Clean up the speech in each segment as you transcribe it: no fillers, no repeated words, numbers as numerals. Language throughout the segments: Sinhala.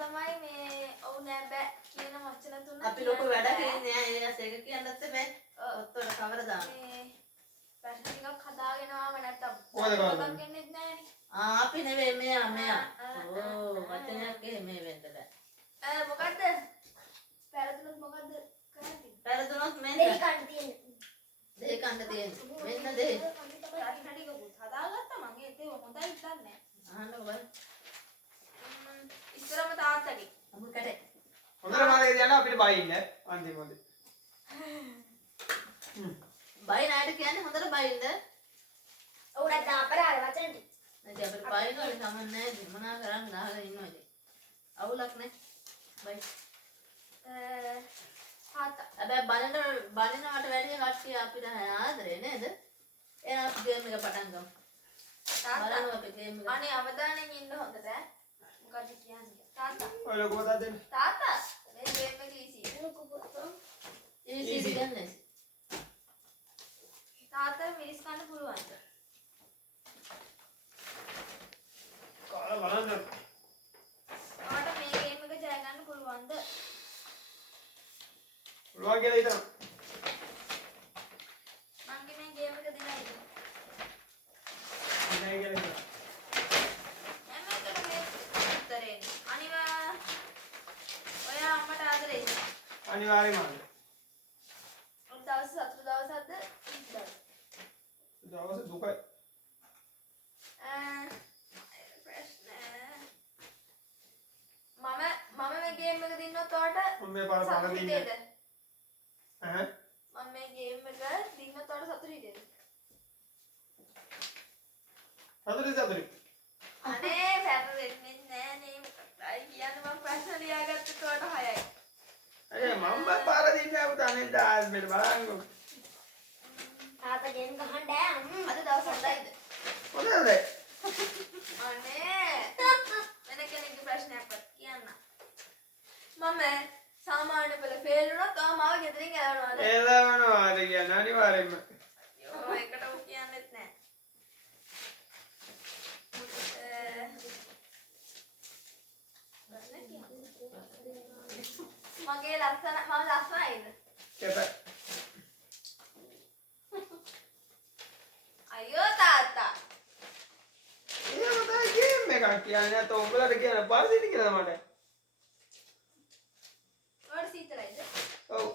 තමයි මේ ඔව් නෑ බෑ කියන වචන තුන අපි ලොකු වැඩක් ඉන්නේ ඒ ඇස් එක කියන්නත් බෑ. ඔත්තර කවර දාන්න. මේ ප්‍රශ්න ටිකක් හදාගෙන ආව නැත්තම් කොහෙද එකක් ගන්නේ? එන්නෙත් නෑනේ. අපි නෙවෙයි මෙයා. ඕ වචනයක් එහෙම වෙන්න බෑ. මොකද්ද? පැරදුනොත් මොකද්ද කරන්නේ? පෙරදුනොත් මෙන්න දෙහි කන්න තියෙන්නේ. දෙහි කන්න තියෙන්නේ. මෙන්න දෙහි. ප්‍රශ්න ටිකකුත් හදාගත්තා මම ඒත් ඒක හොඳයි හිතන්නේ. අහන්න බෑ. ඉස්සරම තාත්තගේ. අමුල් කඩේ. හොඳට මාගේ තියන්න අපිට බයින්න අන්තිමට. බයි නාට කියන්නේ හොඳට බයින්ද? ඔව් නැත්නම් අපරාධ වචන ටික. නැති අපිට බයිනවනේ කමන්නේ නැහැ. මොනා කරන්න දාලා ඉන්නවා ඉතින්. අවුලක් නැහැ. බයි. තාත්තා. හැබැයි බනිනවට වැඩිය කට්ටිය අපිට ආදරේ නේද? එහෙනම් අපි ගේම් එක පටන් ගමු. තාත්තා. බලමු අපි ගේම් එක. අනේ අවදානෙන් ඉන්න හොඳද? මොකද කියන්නේ? තාත්තා. ඔය ලොකෝ තාත්තෙන්. තාත්තා. මේ ගේම් එක ඊසි. ඊසි ගන්නේ. තාත්තා මිරිස් කන්න පුළුවන්ද? කාලා බලන්න. ඔයාට මේ ගේම් එක ජය ගන්න පුළුවන්ද? පුළුවන් කියලා හිතනවා. මං මේ ගේම් එක දිනයිද? නෑ කියලා හිතනවා. එමෙතන මේ උත්තරේ. ඔයා අම්මට ආදරෙයිද? අනිවාර්යයෙන්ම. උන් දවස් සතුට දවසක්ද? ඉස්සර. දවස් දුකයි. ප්‍රශ්න මම මේ ගේම් එක දින්නොත් ඔයාට මම මේ පාර පාර සතුට දින්නේ. හිතේද? ඈ මම මේ ගේම් එක දින්නොත් ඔයාට සතුට හිතේද? සතුටුයි. අනේ පැරෙන්නේ නෑනේ මොකක්දයි කියන්නේ මම ප්‍රශ්න ලියාගත්තට ඔයාට 6යි. අනේ මම පාර දින්නේ ආවුත් අනේ දාස් මෙන්න බලන්න. තාත්තා ගෙන් ගහන්න ඈ. අද දවස් හොඳයිද? හොඳද? අනේ වෙන කෙනෙක්ගේ ප්‍රශ්නයක්වත් කියන්න. මම සාමාන්‍ය පෙළ ෆේල් වුණොත් ආ මාව ගෙදරින් ඇලවනවාද? එළවනවාද කියන අනිවාර්යෙන්ම. යෝ ඒකට උ කියන්නෙත් නෑ. මගේ ලස්සන මම ලස්සනයිද? කැප. අයියෝ තාත්තා. එහෙම තමයි ගේම් එකක් කියන්නේ නැත්නම් උඹලට කියන පාසිටි කියලා මට. ඔයාට සීතලයිද? ඔව්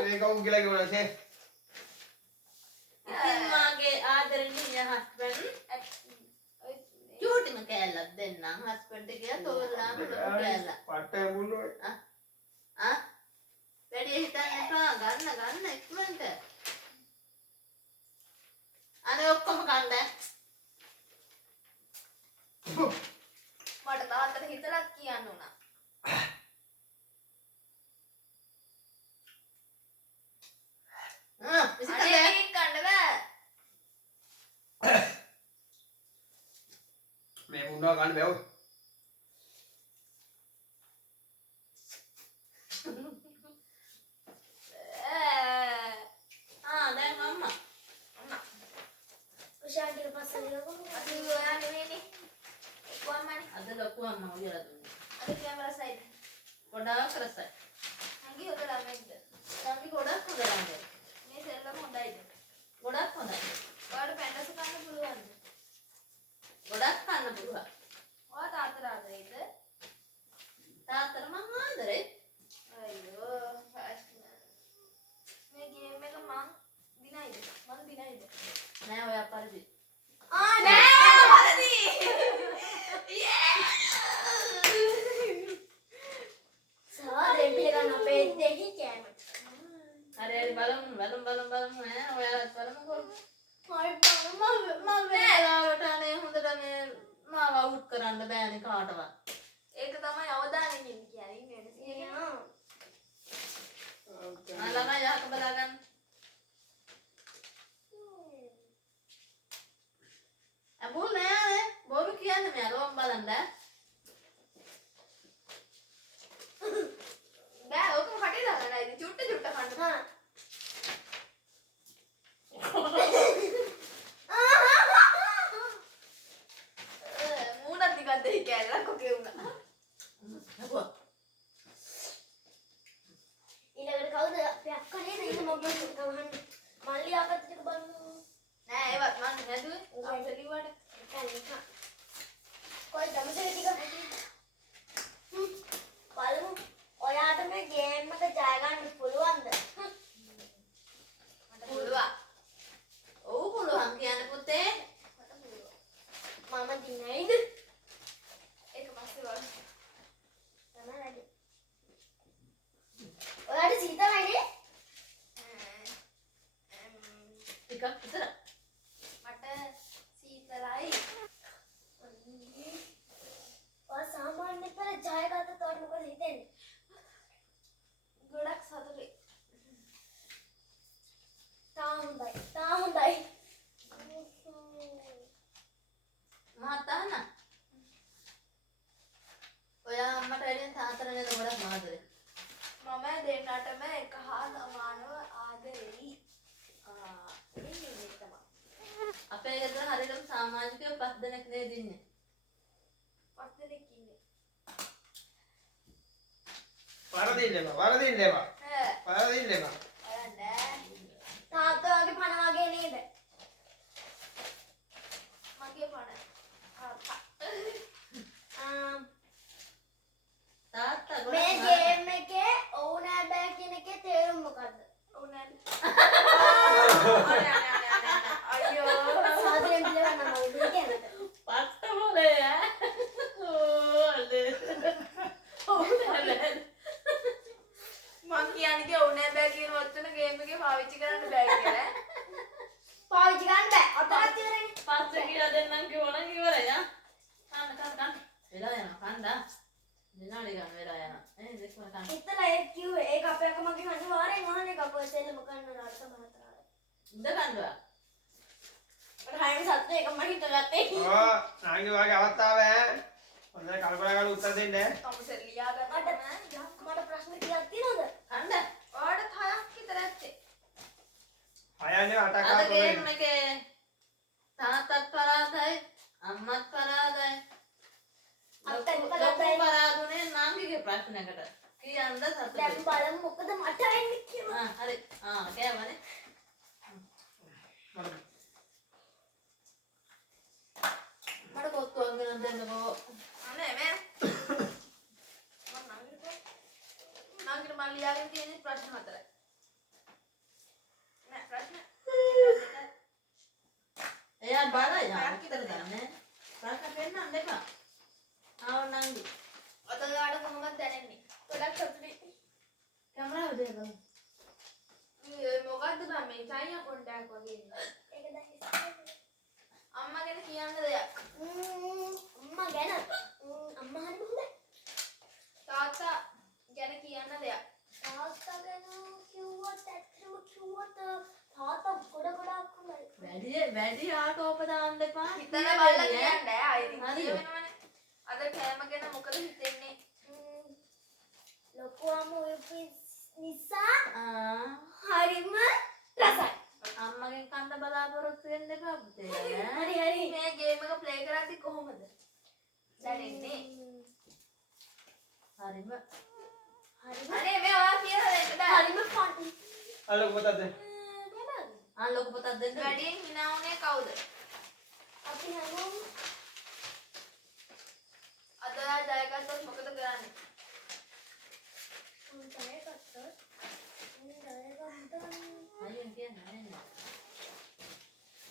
ඒක උන් කියලා කිව්වනේ. ඉතින් මාගේ ආදරණීය හස්බන්ඩ් චූටිම කෑල්ලක් දෙන්නම් හස්බන්ඩ් කියලා තෝරලාම ලොකු කෑල්ලක්. පට්ට මුල්ලෝ. වැඩි හිතන්න එපා ගන්න ඉක්මනට. අනේ ඔක්කොම කන්න. මට තාත්තට හිතලත් කියන්න උනා. විසිකලා අනේ මේක කන්න බෑ. මේ මුන්නවා ගන්න බෑව. දැන් අම්මා. උෂාන්ගේ පස්සෙන් ලොකු. අද ඔයා නෙවෙයිනේ. කොහොමද? අද ලොකු අම්මා උයලා දුන්නා. අද කැමරා සයිඩ්. ගොඩාක් රසයි. හංගි හොද ළමෙක්ද? සංගි ගොඩක් හොඳ ළමයි. මේ සෙල්ලම හොඳයිද? ගොඩක් හොඳයි. ඔයාට පැන්ඩස කන්න පුළුවන්ද? ගොඩක් කන්න පුළුවන්. ඔයා තාත්තට ආදරෙයිද? තාත්තට මං ආදරේ. අයියෝ ප්‍රශ්න. මේ ගේම් එක මං දිනයිද? මං දිනයිද? නෑ ඔයා පරිදි. නෑ හරි. සාරේ පිළිගන්න අපේ දෙහි කෑම. හරි බලමු නෑ ඔයා බලමුකෝ. මම වෙලාවට අනේ හොඳට මේ මාව අවුට් කරන්න බෑනේ කාටවත්. ඒක තමයි අවදානෙන් ඉන්න කියන්නේ කියනවා. ළමයි යහක බලා ගන්න. අබුල් නෑ බොරු කියන්නේ මෙයා රෝම් බලන්න. බෑ ඔකම කටේ දාලා නෑ ඉතින් චුට්ට කන්න. ඉතින් මම ගහන්න. මල්ලි ආපත් ටික බලමු. නෑ ඒවත් මම හැදුවේ. අපිට ලිව්වට. කොයි දමසේ ටික බලමු. ඔයාට මේ ගේම් එක ජය ගන්න පුළුවන්ද? මට පුළුවන්. ඔව් පුළුවන් කියන්නේ පුතේ. මම දිනයිද? ඒක පස්සේ බලමු. තමයි වැඩි. ඔයාට සීතලයිනේ? ටිකක් විතර. මට සීතලයි. ඔයා සාමාන්‍ය පෙර ජය ගත්තොත් ඔයාට මොකද හිතෙන්නේ? ගොඩක් සතුටුයි. තා හොඳයි. මහතාන. ඔයා අම්මට වැඩියෙන් තාත්තට නේද ගොඩක් ආදරේ. මම දෙන්නටම එක හා සමානව ආදරෙයි. එන්නේ මේ තමයි. අපේ ගෙදර හරියටම සමාජිකයෝ 5 දෙනෙක් නේද ඉන්නේ. පස් දෙනෙක් ඉන්නේ. වරදින්න එපා. ඈ වරදින්න එපා. ඔයා නෑ. තාත්තා වගේ පණ වගේ නේද? මගේ පණ. තාත්තා මේ ගොඩක් ගේම් එකේ ඔව් නෑ බෑ කියන එකේ තේරුම මොකද්ද? ඔව් නෑ. අයියෝ. සාදරයෙන් පිළිගන්න මම කියන්නේ. පත්ත මොලේ ඈ. ඕලේ. ඕලේ. මං කියන්නේ ඔව් නෑ බෑ කියන වචන ගේම් එකේ පාවිච්චි කරන්න බෑ කියලා. පාවිච්චි ගන්න බෑ. අතවත් ඉවරනේ. පස්සේ කියලා දෙන්නම් කිව්වනම් ඉවරයි ආ. කන්න. වෙලා යනවා කන්දා. දිනාලි ගන්න වෙලා යනවා. දෙකම කන්න. ඉතලා ඒ කිව්වේ ඒක අපේ අකමගේ අනිවාර්යෙන් අහන එක අපෝ සෙල්ලම කරන්න රට මහතාට. ඉඳ ගන්නවා. මට හරියම සත්‍ය එකම හිතගත්තේ. නාගේ වගේ අවස්ථාව ඈ. හොඳට කල්පනා කරලා උත්තර දෙන්න ඈ. කම්පියුටර් ලියා ගන්න මට ප්‍රශ්න කීයක් තියෙනවද? කන්න. ඔයාලට 6ක් විතර ඇත්තේ. හයන්නේ අටක් අද ආපු ගේම් එකේ තාත්තත් පරාදයි අම්මත් පරාදයි. අත්තත් ලොකු පරාදයි. පරාදුනේ නාංගිගේ ප්‍රශ්නයකට. කියන්න දැන් සතුටුයි. බලමු මොකද මට එන්නේ කියලා. හරි. කෑවනේ. මට කොත්තුවක් ගෙනත් දෙන්නකෝ. අනේ මේ. මම නංගිට මම ලියාගෙන තියෙන ප්‍රශ්න 4යි. නෑ ප්‍රශ්න. එයා බරයි යා. විතර දන්නේ. ප්‍රශ්න පෙන්නන්න එපා. නංගි. අද ඔයාලට කොහොමද දැනෙන්නේ? ගොඩක් සතුටුයි. කැමරාව දෙන්න. මොකද්ද බං මේ චයිනා කොන්ටැක්ට් වගේ ඉන්නේ. ඒක දැන් ඉස්සරහට. අම්මා ගැන කියන්න දෙයක්. අම්මා ගැන අම්මා හරි හොඳයි. තාත්තා ගැන කියන්න දෙයක්. තාත්තා ගැන කිව්වොත් ඇත්තම කිව්වොත් තාත්තා ගොඩක් හොඳයි. වැඩි ආටෝප දාන්න එපා. හිතන බලලා කියන්න ඈ. හරිද? වෙනවනේ. අද කෑම ගැන මොකද හිතෙන්නේ? ලොකු අම්මා නිසා ආ හරිම රසයි. අම්මගෙන් කන්න බලාපොරොත්තු වෙන්න එපා පුතේ. හරි. මේ ගේම් එක ප්ලේ කරද්දි කොහොමද දැනෙන්නේ? හරිම අනේ මේ ඔයා කියලා දෙන්න බෑ. හරිම ෆන්. අලුත් පොතක් දෙන්න. ලොකු පොතක් දෙන්න. වැඩියෙන් hina උනේ කවුද? අපි හැමෝම අද ඔයා ජයගත්තොත් මොකද කරන්නේ? අයියෝ කියන්නේ නෑ.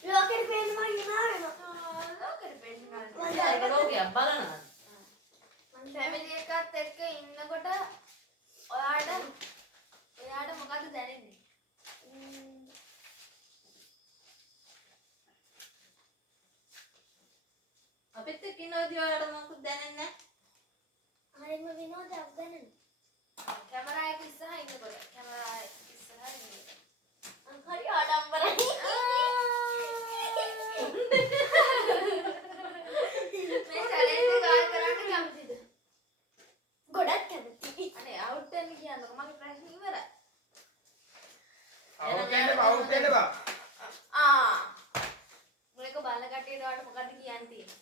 ලෝකෙට පේනවා hina වෙනවා. ලෝකෙට පෙන්න ගන්න. ඒක ලෝකයක් බලනවා. ෆැමිලි එකත් එක්ක ඉන්නකොට ඔයාට මොකද දැනෙන්නේ? අපිත් එක්ක ඉන්නෝදී ඔයාලට මොකුත් දැනෙන්නේ නැහැ. හරිම විනෝදයක් දැනෙනවා. කැමරා එක ඉස්සරහ ඉන්නකොට කැමරා ඉස්සරහ ඉන්නකොට හරි ආඩම්බරයි. මේ චැලෙන්ජ් එක ගාල් කරන්න කැමතිද? ගොඩක් කැමතියි. අනේ අවුට් වෙන්න කියන්නකො මගේ ප්‍රශ්න ඉවරයි. අවුත් වෙන්න බා. මුලක බලන කට්ටියට ඔයාලට මොකද්ද කියන්න තියෙන්නේ?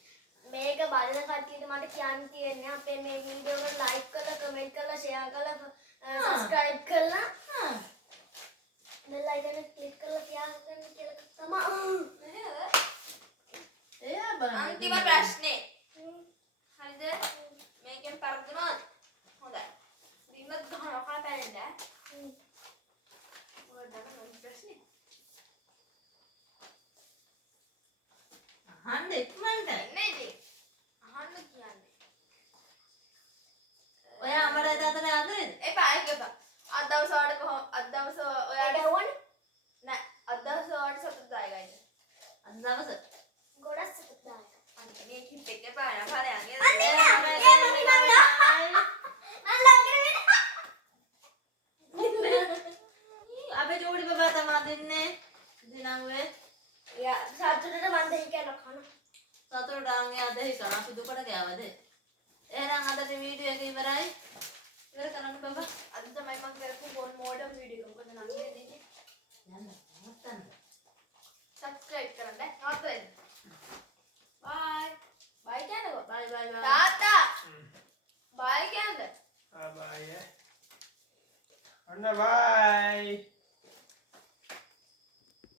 මේක බලන කට්ටියට මට කියන්න තියෙන්නේ අපේ මේ වීඩියෝ එකට ලයික් කරලා කමෙන්ට් කරලා ෂෙයා කරලා සබ්ස්ක්‍රයිබ් කරලා අන්තිම ප්‍රශ්නේ. හරිද? මේකෙන් පරදුනොත් හොඳයි. දිනත් ගහනවා කන පැලෙන්න. ඔය දකන ප්‍රශ්නේ. අහන්න ඉක්මනට. නේ ඉතින්. අහන්න කියන්නේ. ඔයා අමරේ දාතනේ ආදරේද? එපා ඒක එපා. අද දවස් වලට අද දවස් ඔයාට ඒවන නෑ අද දවස් වලට සතුටුදායකයිද? අද දවස. ගොඩක් සතුටුදායක. අනේ කිප් එක එපා නා ඵලයන්. අනේ නෑ ඒ මම්මි නංගලා අපේ ජෝඩි බබා තමා දෙන්නේ. දිනංගුවේ යා සතුටට මන් දෙහි කියලා කන. සතුටට ආන්ගේ අදහි කරන අපි දුකට ගෑවද? එහෙනම් අදට වීඩියෝ එක ඉවරයි. ඉවර කරන්න බබා. අද තමයි මම කරපු මොඩම් වීඩියෝ එක. මොකද නම් ඉන්නේ යන්න.